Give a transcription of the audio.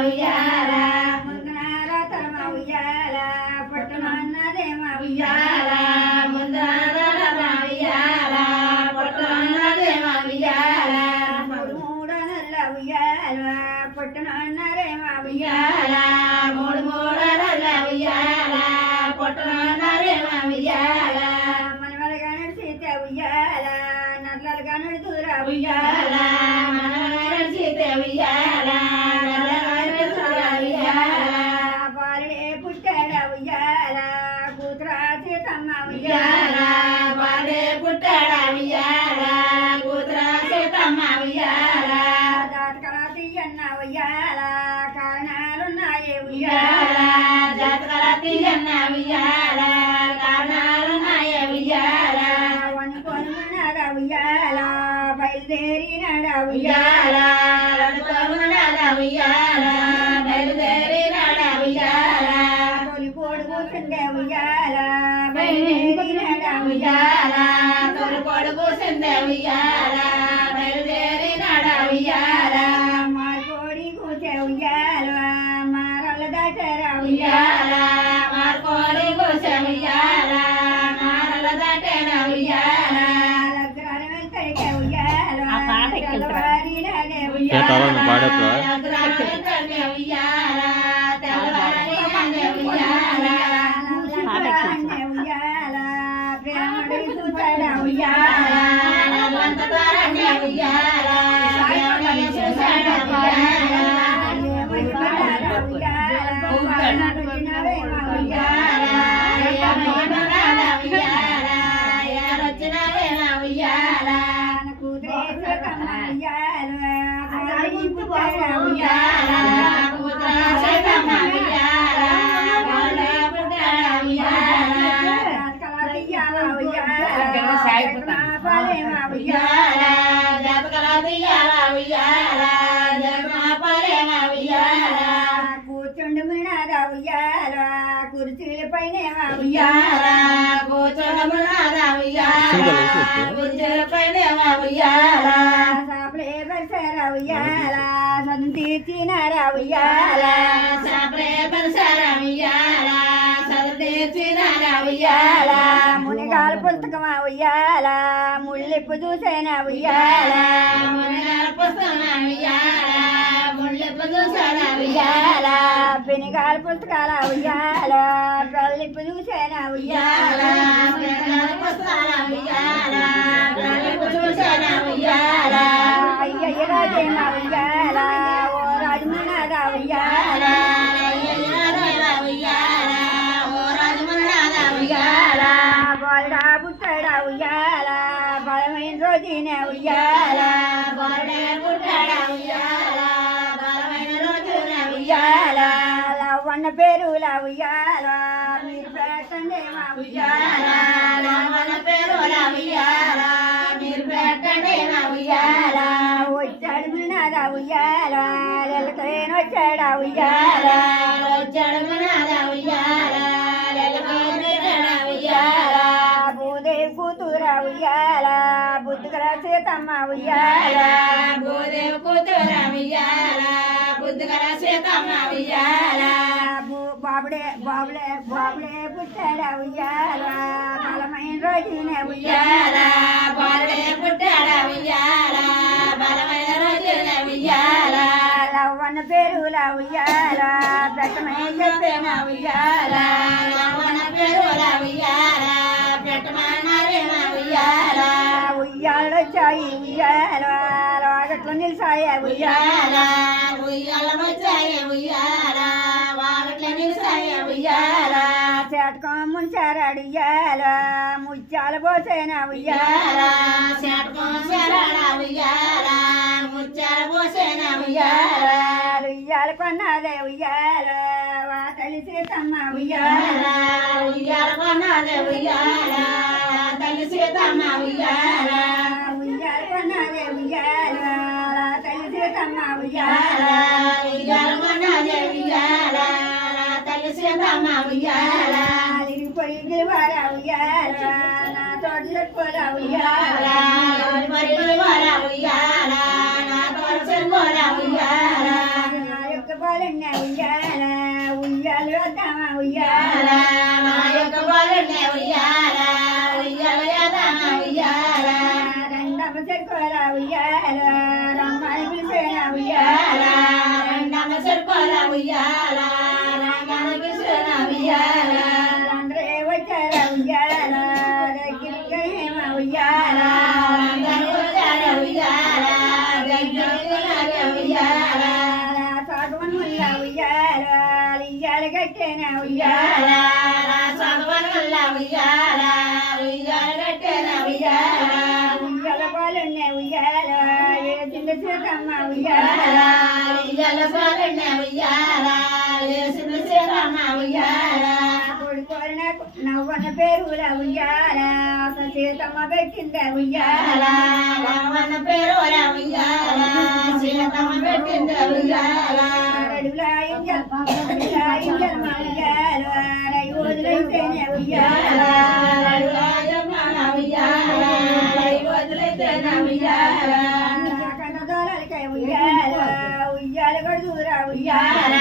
ఉయ్యాల ముందర తమ ఉయ్యాల పట్టునన్నదేమ ఉయ్యాల ముందర తమ ఉయ్యాల పట్టునన్నదేమ ఉయ్యాల మూడు నల్ల ఉయ్యాల పట్టునన్నదేమ ఉయ్యాల మూడు నల్ల ఉయ్యాల పట్టునన్నదేమ ఉయ్యాల మనవలుగా నడిచిత ఉయ్యాల నల్లలుగా నడుతుర ఉయ్యాల మనవలుగా నడిచిత ఉయ్యాల ఉయ్యాల బాలే పుట్టాడ ఉయ్యాల కూతురా సీతమ్మ ఉయ్యాల జాతకల తీయన్న ఉయ్యాల కారణాలున్నాయి ఉయ్యాల జాతకల తీయన్న ఉయ్యాల కారణాలున్నాయి ఉయ్యాల వనుకొనున్నద ఉయ్యాల బయలుదేరినడ ఉయ్యాల వనుకొనున్నద ఉయ్యాల బయలుదేరినడ ఉయ్యాల తొలిపోడు కూర్చుండే ఉయ్యాల ఉయ్యాల తొలిపోడు కూర్చుండే ఉయ్యాల బయలుదేరినడ ఉయ్యాల మార్కోడి కూర్చే ఉయ్యాల మారల దాటర ఉయ్యాల మార్కోడి కూర్చే ఉయ్యాల మారల దాటర ఉయ్యాల లగ్రాల వెళ్తడికే ఉయ్యాల తెల్లవారినడే ఉయ్యాల లగ్రాల వెళ్తడికే ఉయ్యాల తెల్లవారినడే ఉయ్యాల ఉయ్యాల ప్రేమడి చూసాడ ఉయ్యాల వంతతారనే ఉయ్యాల ప్రేమడి చూసాడ ఉయ్యాల కూర్చుండు మినాద ఉయ్యాల కుర్చీల పైన ఉయ్యాల కూర్చుండు మినాద ఉయ్యాల కుర్చీల పైన ఉయ్యాల సాపలే పరిసర ఉయ్యాల సదు తీర్చినార ఉయ్యాల సాపలే పరిసర ఉయ్యాల సదు తీర్చినార ఉయ్యాల మునిగాల పుస్తకమా ఉయ్యాల ముళ్ళిప్పు చూసేన ఉయ్యాల మునిగాల పుస్తకమా ఉయ్యాల ముళ్ళిప్పు చూసేన ఉయ్యాల పెనిగాల పుస్తకాల ఉయ్యాల పెళ్ళిప్పు చూసేన ఉయ్యాల పెనిగాల పుస్తకాల ఉయ్యాల పెళ్ళిప్పు చూసేన ఉయ్యాల అయ్యయ్య రాజేమ ఉయ్యాల ఓ రాజమన్నాద ఉయ్యాల అయ్యయ్య రాజేమ ఉయ్యాల ఓ రాజమన్నాద ఉయ్యాల బాలుడా పుట్టాడ ఉయ్యాల బలమైన రోజునే ఉయ్యాల బాలుడే పుట్టాడ ఉయ్యాల బలమైన రోజునే ఉయ్యాల లవ్వన్న పేరుల ఉయ్యాల మీరు పెట్టండి మా ఉయ్యాల లవ్వన్న పేరుల ఉయ్యాల మీరు పెట్టండి మా ఉయ్యాల వచ్చాడు మినాద ఉయ్యాల లెలకలేని వచ్చాడ ఉయ్యాల వచ్చాడు మినాద ఉయ్యాల లెలకలేని వచ్చాడ ఉయ్యాల భూదేవి కూతుర ఉయ్యాల బుద్ధుగల సీతమ్మ ఉయ్యాల భూదేవి కూతుర ఉయ్యాల బుద్ధుగల సీతమ్మ ఉయ్యాల బాబులే పుట్టాడ ఉయ్యాల బలమైన రోజునే ఉయ్యాల బాలుడే పుట్టాడ ఉయ్యాల బలమైన రోజునే ఉయ్యాల లవ్వన్న పేరుల ఉయ్యాల పెట్టమని చెప్పేమ ఉయ్యాల లవ్వన్న పేరుల ఉయ్యాల పెట్టమన్నారేమ ఉయ్యాల ఉయ్యాల వచ్చాయి ఉయ్యాల వాగట్లు నిలిచాయ ఉయ్యాల ఉయ్యాల వచ్చాయి ఉయ్యాల వాగట్లు నిలిచాయ ఉయ్యాల చేటకమ్ముని చేరాడు ఉయ్యాల ముత్యాల పోసేన ఉయ్యాల చేటకమ్మ చేరాడ ఉయ్యాల ముత్యాల పోసేన ఉయ్యాల ఉయ్యాల కొన్నదే ఉయ్యాల తల్లి సీతమ్మ ఉయ్యాల ఉయ్యాల కొన్నదే ఉయ్యాల తల్లి సీతమ్మ ఉయ్యాల ఉయ్యాల కొన్నదే ఉయ్యాల తల్లి సీతమ్మ ఉయ్యాల ఉయ్యాల కొన్నదే ఉయ్యాల తల్లి సీతమ్మ ఉయ్యాల పొయ్యి వార ఉయ్యాల నా తోటలు పోర ఉయ్యాల పొయ్యి వార ఉయ్యాల నా తోటలు పోర ఉయ్యాల నా యొక్క బాలున్న ఉయ్యాల ఉయ్యాలు వద్దామా ఉయ్యాల మా యొక్క బాలున్నే ఉయ్యాల ఉయ్యాల యాదమ్మ ఉయ్యాల రెండమ్మ చెరుకోల ఉయ్యాల రమ్మని పిలిచేన ఉయ్యాల రెండమ్మ చెరుకోల ఉయ్యాల రమ్మని పిలిచేన ఉయ్యాల అందరే వచ్చార ఉయ్యాల దగ్గరికి ఉయ్యాల అందరూ వచ్చార ఉయ్యాల దగ్గరికి ఉయ్యాల సాగుమనుల్ల ఉయ్యాల ఇయ్యాల కట్టేన ఉయ్యాల సాగుమనుల్ల ఉయ్యాల ఉయ్యాల కట్టేన ఉయ్యాల ఉయ్యాల పాలున్నే ఉయ్యాల ఏ చిన్న సీతమ్మ ఉయ్యాల ఉయ్యాల పాలున్నే ఉయ్యాల ఏ చిన్న సీతమ్మ ఉయ్యాల కొడుకోరిన నవ్వన్న పేరుల ఉయ్యాల సీతమ్మ పెట్టిందే ఉయ్యాల నవ్వన్న పేరుల ఉయ్యాల సీతమ్మ పెట్టిందే ఉయ్యాల అడుగులా ఇంజల్ ఉయ్యాల వదిలేస్తేనే ఉయ్యాల ఉయ్యాల వదిలేస్తేనే ఉయ్యాల కన్నదోలకై ఉయ్యాల ఉయ్యాల కొడుదురా ఉయ్యాల